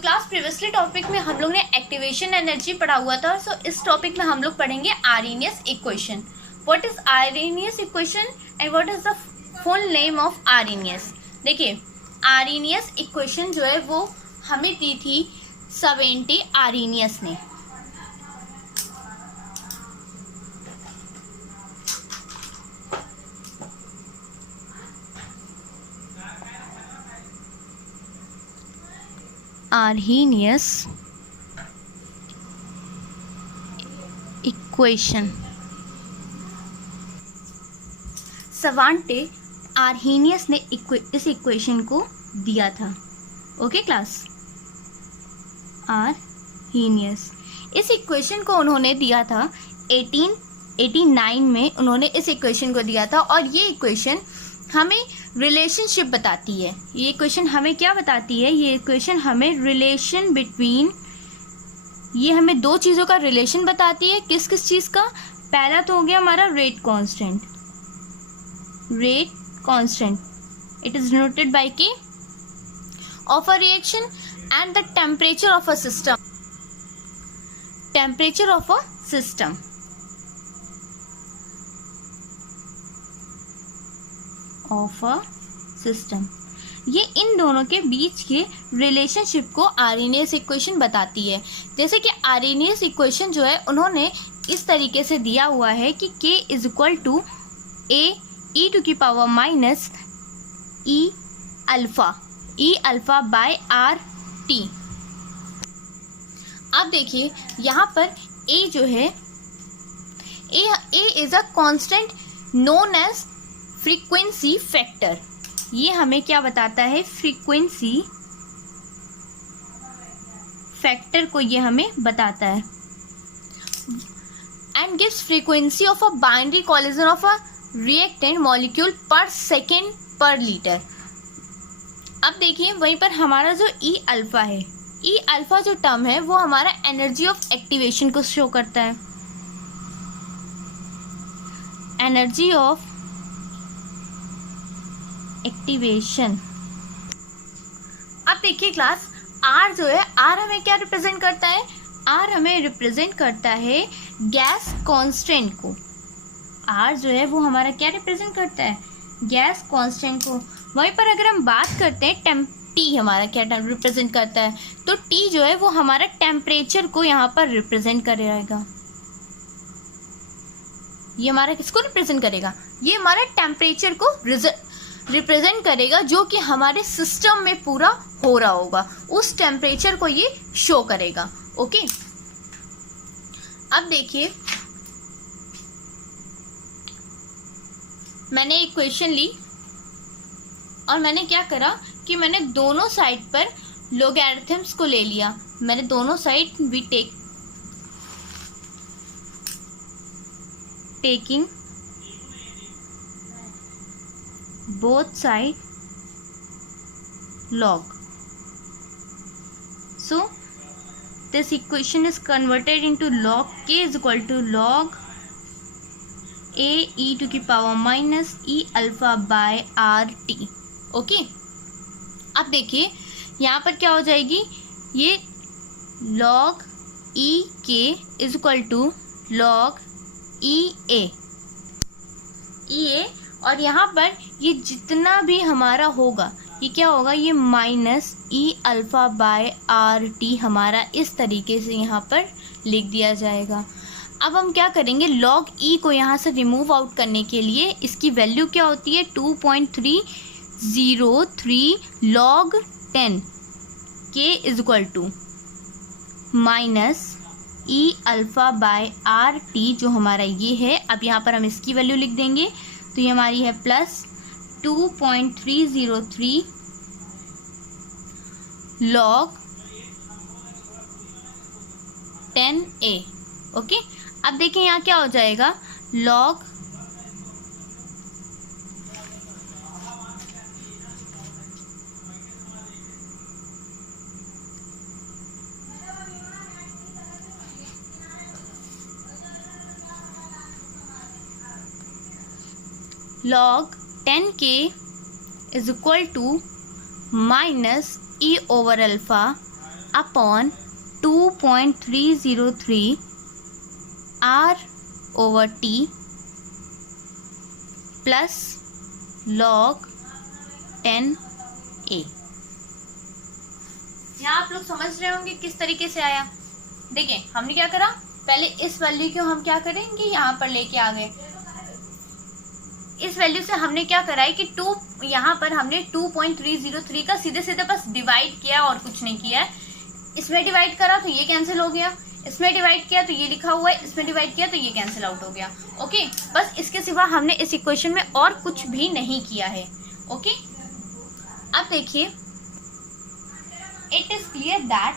Class previously topic में हम लोग ने एक्टिवेशन एनर्जी पढ़ा हुआ था। सो इस टॉपिक में हम लोग पढ़ेंगे Arrhenius equation. What is Arrhenius equation and what is the full name of Arrhenius. देखिए, आर्हेनियस इक्वेशन जो है वो हमें दी थी सेवेंटी आर्हेनियस ने। आर्हेनियस इक्वेशन सवांटे आर्हेनियस ने इस इक्वेशन को दिया था। ओके क्लास, आर्हेनियस इस इक्वेशन को उन्होंने दिया था 1889 में। उन्होंने इस इक्वेशन को दिया था और ये इक्वेशन हमें रिलेशनशिप बताती है। ये इक्वेशन हमें क्या बताती है? ये इक्वेशन हमें रिलेशन बिटवीन, ये हमें दो चीज़ों का रिलेशन बताती है। किस किस चीज़ का? पहला तो हो गया हमारा rate constant. Rate constant it is denoted by K of a reaction and the temperature of a system. Temperature of a system of a system, ये इन दोनों के बीच के रिलेशनशिप को आर्हेनियस इक्वेशन बताती है। जैसे कि आर्हेनियस इक्वेशन जो है उन्होंने इस तरीके से दिया हुआ है कि K is equal to A e to की power minus E alpha by R T. अब देखिए यहाँ पर ए जो है, A is a constant known as frequency factor. ये हमें क्या बताता है? फ्रीक्वेंसी फैक्टर को ये हमें बताता है। And gives frequency of a binary collision of a reactant molecule पर सेकेंड पर लीटर। अब देखिए वहीं पर हमारा जो ई अल्फा है, ई अल्फा जो टर्म है वो हमारा एनर्जी ऑफ एक्टिवेशन को शो करता है। Energy of activation. अब देखिए क्लास, आर जो है, आर हमें क्या रिप्रेजेंट करता है? आर हमें रिप्रेजेंट करता है गैस कांस्टेंट को। आर जो है वो हमारा क्या रिप्रेजेंट करता है? गैस कांस्टेंट को। वहीं पर अगर हम बात करते हैं टी हमारा क्या रिप्रेजेंट करता है, तो टी जो है वो हमारा टेम्परेचर को यहाँ पर रिप्रेजेंट करेगा। ये हमारा किसको रिप्रेजेंट करेगा? ये हमारा टेम्परेचर को रिप्रेजेंट करेगा जो कि हमारे सिस्टम में पूरा हो रहा होगा, उस टेम्परेचर को ये शो करेगा। ओके, अब देखिए मैंने इक्वेशन ली और मैंने क्या करा कि मैंने दोनों साइड पर लॉगरिथम्स को ले लिया। मैंने दोनों साइड भी taking both side log. So this equation is converted into log K is equal to log a e to the power minus e alpha by r t. Okay, अब देखिए यहाँ पर क्या हो जाएगी? ये log e k is equal to log e a और यहाँ पर ये जितना भी हमारा होगा ये क्या होगा? ये minus E alpha by R T हमारा इस तरीके से यहाँ पर लिख दिया जाएगा। अब हम क्या करेंगे? लॉग ई को यहाँ से रिमूव आउट करने के लिए इसकी वैल्यू क्या होती है? 2.303 लॉग 10 के is equal to minus E alpha by R T जो हमारा ये है। अब यहाँ पर हम इसकी वैल्यू लिख देंगे तो ये हमारी है प्लस 2.303 लॉग 10a। ओके, अब देखिए यहाँ क्या हो जाएगा? Log log 10k is equal to minus e over alpha upon 2.303 R/T plus log 10A। यहाँ आप लोग समझ रहे होंगे किस तरीके से आया। देखिए हमने क्या करा, पहले इस वैल्यू को हम क्या करेंगे यहाँ पर लेके आ गए। इस वैल्यू से हमने क्या करा है कि यहाँ पर हमने 2.303 का सीधे सीधे बस डिवाइड किया और कुछ नहीं किया है। इसमें डिवाइड करा तो ये कैंसिल हो गया, इसमें डिवाइड किया तो ये लिखा हुआ है, इसमें डिवाइड किया तो ये कैंसिल आउट हो गया। ओके, बस इसके सिवा हमने इस इक्वेशन में और कुछ भी नहीं किया है। ओके, अब देखिए, it is clear that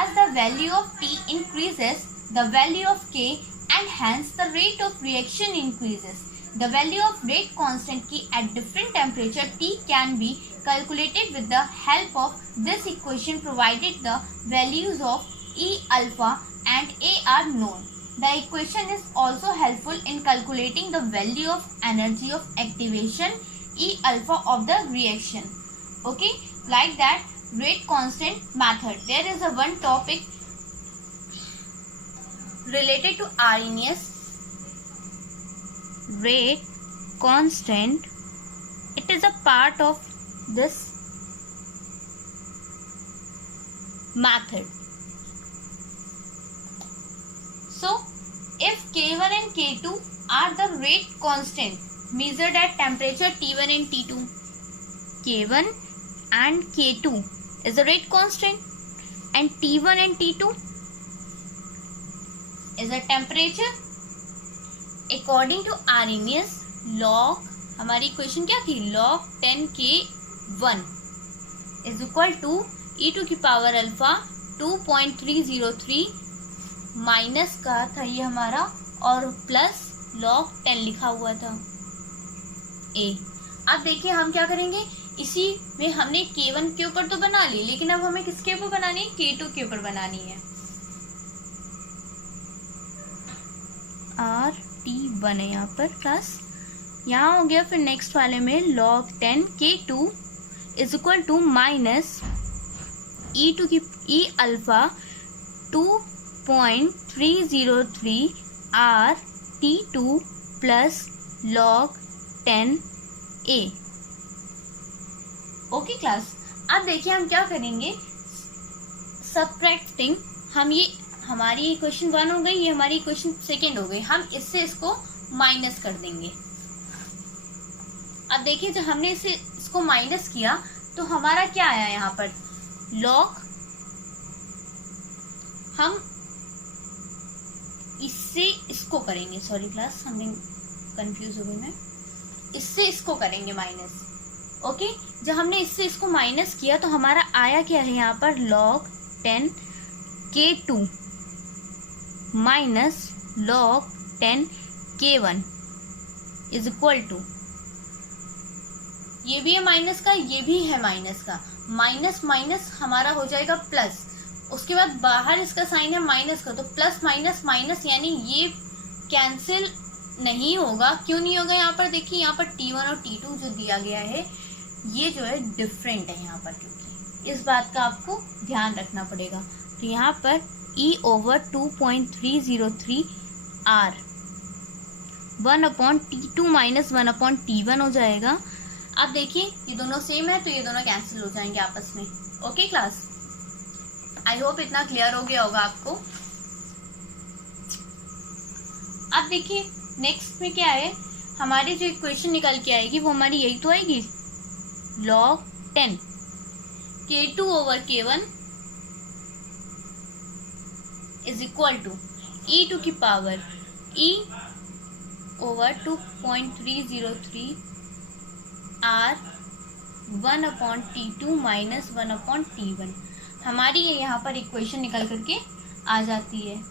as the value of T increases the value of K and hence the rate of reaction increases. The value of rate constant key at different temperature T can be calculated with the help of this equation provided the values of E alpha and A are known. The equation is also helpful in calculating the value of energy of activation E alpha of the reaction. Okay, like that rate constant method. There is a one topic related to Arrhenius rate constant. It is a part of this method. So if K1 and K2 are the rate constant measured at temperature T1 and T2, K1 and K2 is the rate constant and T1 and T2 is the temperature. According to Arrhenius, log, हमारी equation क्या थी, log 10K1 is equal to e to की power alpha 2.303 minus का था ये हमारा और plus log 10 लिखा हुआ था a। अब देखिए हम क्या करेंगे, इसी में हमने K1 के ऊपर तो बना ली, लेकिन अब हमें किसके ऊपर बनानी है, K2 के ऊपर बनानी है। R/T1 है यहाँ पर प्लस, यहाँ हो गया फिर नेक्स्ट वाले में log 10 K2 is equal to minus e to की e alpha 2.303 R/T2 plus log 10A। Okay class, अब देखिए हम क्या करेंगे, सबट्रैक्टिंग। हम ये हमारी इक्वेशन 1 हो गई, ये हमारी इक्वेशन 2 हो गई, हम इससे इसको माइनस कर देंगे। अब देखिए जब हमने इसको माइनस किया तो हमारा क्या आया यहाँ पर, log, हम इससे इसको करेंगे, सॉरी क्लास हमने कंफ्यूज हो गई मैं, इससे इसको करेंगे माइनस। ओके, जब हमने इससे इसको माइनस किया तो हमारा आया क्या है यहाँ पर, log 10 K2 minus log 10 K1 is equal to, ये भी है माइनस का, ये भी है माइनस का, माइनस माइनस हमारा हो जाएगा प्लस, उसके बाद बाहर इसका साइन है माइनस का, तो प्लस माइनस माइनस, यानी ये कैंसिल नहीं होगा। क्यों नहीं होगा, यहाँ पर देखिए, यहाँ पर T1 और T2 जो दिया गया है ये जो है डिफरेंट है यहाँ पर, क्योंकि इस बात का आपको ध्यान रखना पड़ेगा। तो यहाँ पर E/2.303 R 1/T2 minus 1/T1 हो जाएगा। अब देखिए ये दोनों सेम है तो ये दोनों कैंसिल हो जाएंगे आपस में। ओके क्लास, आई होप इतना क्लियर हो गया होगा आपको। अब देखिए नेक्स्ट में क्या है, हमारी जो इक्वेशन निकल के आएगी वो हमारी यही तो आएगी, log 10 K2/K1 is equal to e to की power E/2.303 R 1/T2 minus 1/T1। हमारी ये यहाँ पर इक्वेशन निकल करके आ जाती है।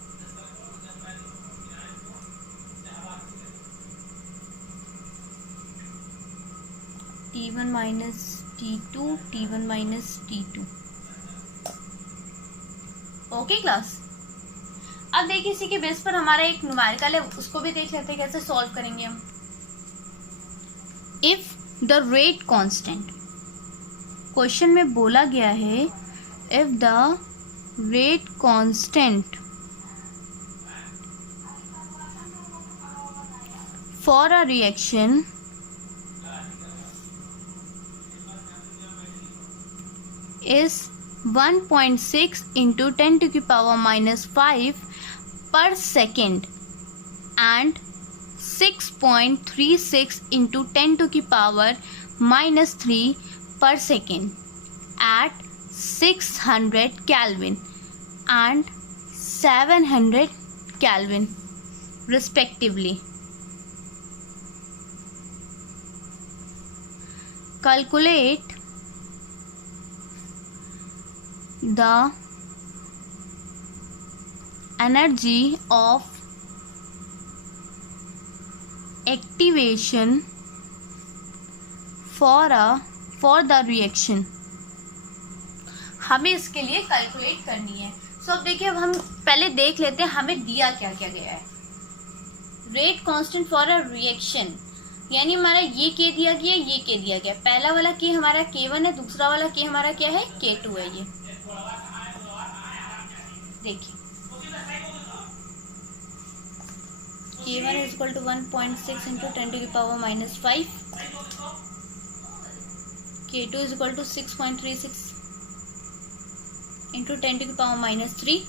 T1 minus T2, T1 minus T2। Okay class, अब देखिए इसी के बेस पर हमारा एक न्यूमेरिकल है, उसको भी देख लेते हैं कैसे सॉल्व करेंगे हम। If the rate constant, question में बोला गया है if the rate constant for a reaction is 1.6 into 10 to the power minus 5 per second and 6.36 into 10 to the power minus 3 per second at 600 Kelvin and 700 Kelvin respectively. Calculate the energy of activation for the reaction. हमें इसके लिए calculate करनी है. सो अब देखिए, अब हम पहले देख लेते हैं हमें दिया क्या क्या गया है. Rate constant for a reaction, यानी हमारा ये के दिया गया, ये के दिया गया. पहला वाला के हमारा K1 है, दूसरा वाला के हमारा क्या है, K2 है. ये देखिए K1 is equal to 1.6 into 10 to the power minus 5. K2 is equal to 6.36 into 10 to the power minus 3.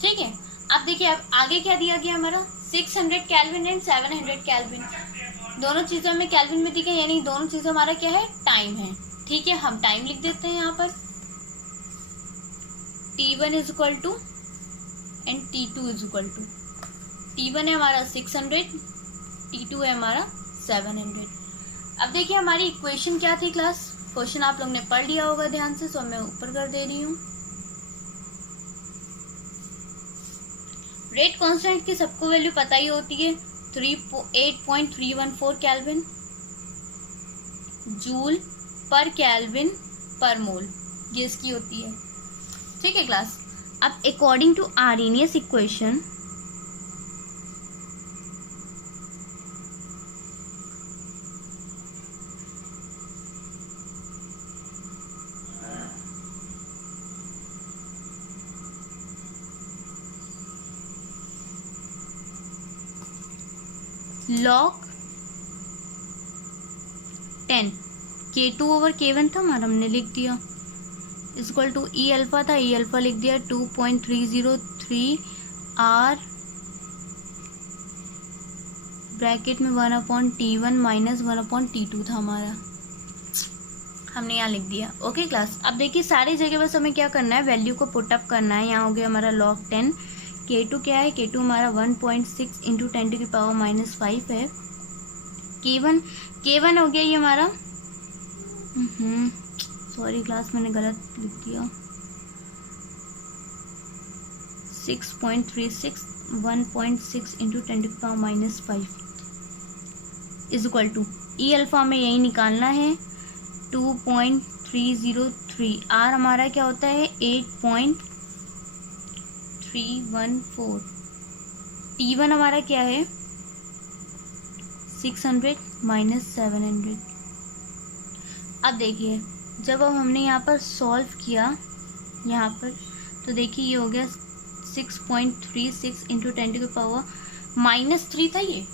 ठीक है. अब देखिए, अब आगे क्या दिया गया हमारा 600 केल्विन एंड 700 केल्विन. दोनों चीज़ों में केल्विन में दिखा, यानी दोनों चीज़ें हमारा क्या है, टाइम है. ठीक है, हम टाइम लिख देते हैं यहाँ पर. T1 is equal to and T2 is equal to. T1 है हमारा 600, T2 है हमारा 700. अब देखिए हमारी इक्वेशन क्या थी क्लास. क्वेश्चन आप लोग ने पढ़ लिया होगा ध्यान से, सो मैं ऊपर कर दे रही हूँ. रेट कांस्टेंट की सबको वैल्यू पता ही होती है, 8.314 केल्विन जूल पर केल्विन पर मोल, ये इसकी होती है. ठीक है क्लास. अब according to Arrhenius equation, log 10 K2 over K1 था हमारा, हमने लिख दिया is equal to E alpha था, ई अल्फा लिख दिया 2.303 R ब्रैकेट में 1/T1 माइनस 1/T2 था हमारा, हमने यहाँ लिख दिया. Okay class. अब देखिए सारी जगह बस हमें क्या करना है, वैल्यू को पुट अप करना है. यहाँ हो गया हमारा log 10. K2 क्या है, K2 हमारा 1.6 इंटू 10 टू की पावर माइनस 5 है. K1 हो गया ये हमारा, सॉरी क्लास मैंने गलत लिख दिया, 6.36 1.6 इंटू 10 टू की power minus 5 is equal to E alpha में यही निकालना है 2.303. आर हमारा क्या होता है 8.314. T1 हमारा क्या है 600 माइनस 700. अब देखिए जब अब हमने यहाँ पर सॉल्व किया यहाँ पर, तो देखिए ये हो गया 6.36 इंटू 10 टू की पावर माइनस 3 था. ये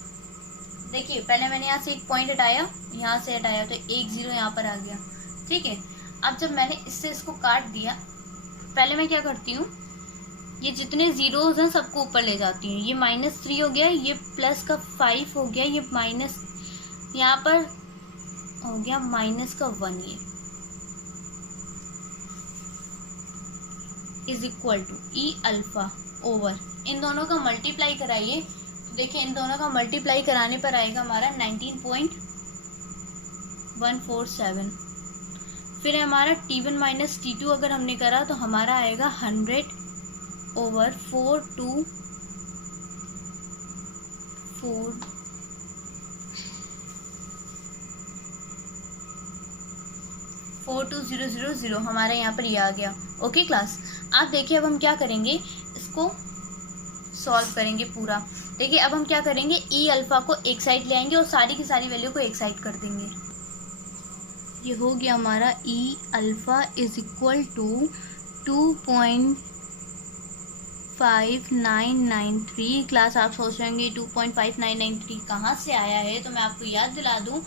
देखिए पहले मैंने यहाँ से एक पॉइंट हटाया, यहाँ से हटाया तो 1 0 यहाँ पर आ गया. ठीक है. अब जब मैंने इससे इसको काट दिया, पहले मैं क्या करती हूँ, ये जितने जीरोज हैं सबको ऊपर ले जाती हूँ. ये -3 हो गया, ये प्लस का 5 हो गया, ये माइनस यहाँ पर हो गया माइनस का 1. ये is equal to E alpha over, इन दोनों का मल्टीप्लाई कराइए तो देखिए इन दोनों का मल्टीप्लाई कराने पर आएगा हमारा 19.147. फिर हमारा T1 माइनस T2 अगर हमने करा तो हमारा आएगा 100 ओवर 42000 हमारा यहाँ पर ये आ गया. Okay class. आप देखिए अब हम क्या करेंगे, इसको सॉल्व करेंगे पूरा. देखिए अब हम क्या करेंगे, ई अल्फा को एक साइड ले आएंगे और सारी की सारी वैल्यू को एक साइड कर देंगे. ये हो गया हमारा E alpha is equal to 2.5993। Class आप सोच रहे होंगे 2.5993 कहाँ से आया है, तो मैं आपको याद दिला दूँ,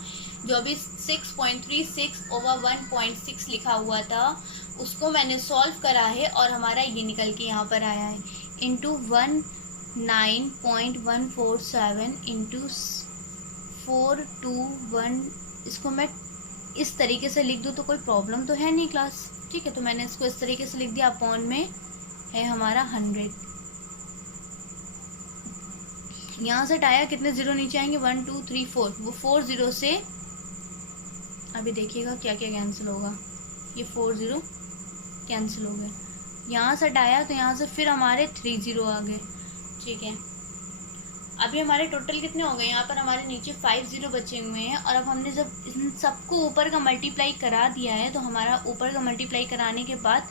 जो अभी 6.36/1.6 लिखा हुआ था उसको मैंने सॉल्व करा है और हमारा ये निकल के यहाँ पर आया है इंटू 19.147 इंटू 421। इसको मैं इस तरीके से लिख दूँ तो कोई प्रॉब्लम तो है नहीं क्लास, ठीक है। तो मैंने इसको इस तरीके से लिख दिया, अपॉन में है हमारा 100। यहाँ से हटाया, कितने जीरो नीचे आएंगे, 1 2 3 4, वो 4 जीरो से अभी देखिएगा क्या क्या कैंसिल होगा, ये 4 जीरो कैंसिल हो गए। यहाँ से हटाया तो यहाँ से फिर हमारे 3 जीरो आ गए, ठीक है। अभी हमारे टोटल कितने हो गए, यहाँ पर हमारे नीचे 5 जीरो बचे हुए हैं। और अब हमने जब इन सबको ऊपर का मल्टीप्लाई करा दिया है, तो हमारा ऊपर का मल्टीप्लाई कराने के बाद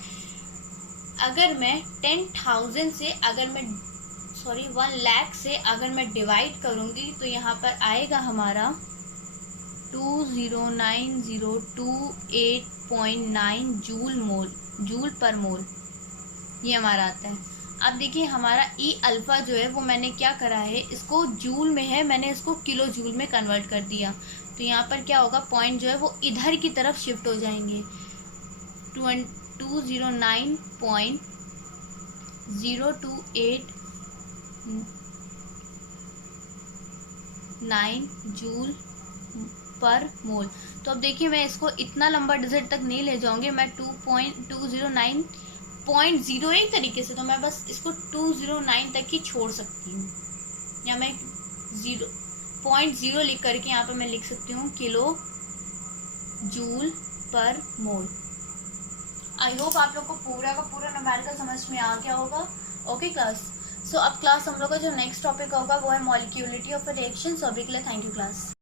अगर मैं 10,000 से 1 लाख से अगर मैं डिवाइड करूँगी तो यहाँ पर आएगा हमारा 209,028.9 जूल पर मोल, ये हमारा आता है। अब देखिए हमारा ई अल्फ़ा जो है वो मैंने क्या करा है, इसको जूल में है, मैंने इसको किलो जूल में कन्वर्ट कर दिया। तो यहाँ पर क्या होगा, पॉइंट जो है वो इधर की तरफ शिफ्ट हो जाएंगे, 209.028.9 जूल पर मोल। तो अब देखिए मैं इसको इतना लंबा डिजिट तक नहीं ले जाऊंगी, मैं 2.209.01 तरीके से, तो मैं बस इसको 209 तक ही छोड़ सकती हूँ, या मैं 0.0 लिख करके यहाँ पर मैं लिख सकती हूँ किलो जूल पर मोल। आई होप आप लोग को पूरा का पूरा न्यूमेरिकल समझ में आ गया होगा। ओके क्लास, सो अब क्लास हम लोग का जो नेक्स्ट टॉपिक होगा वो है मॉलिक्यूलिटी ऑफ अ रिएक्शन। सो अभी के लिए थैंक यू क्लास।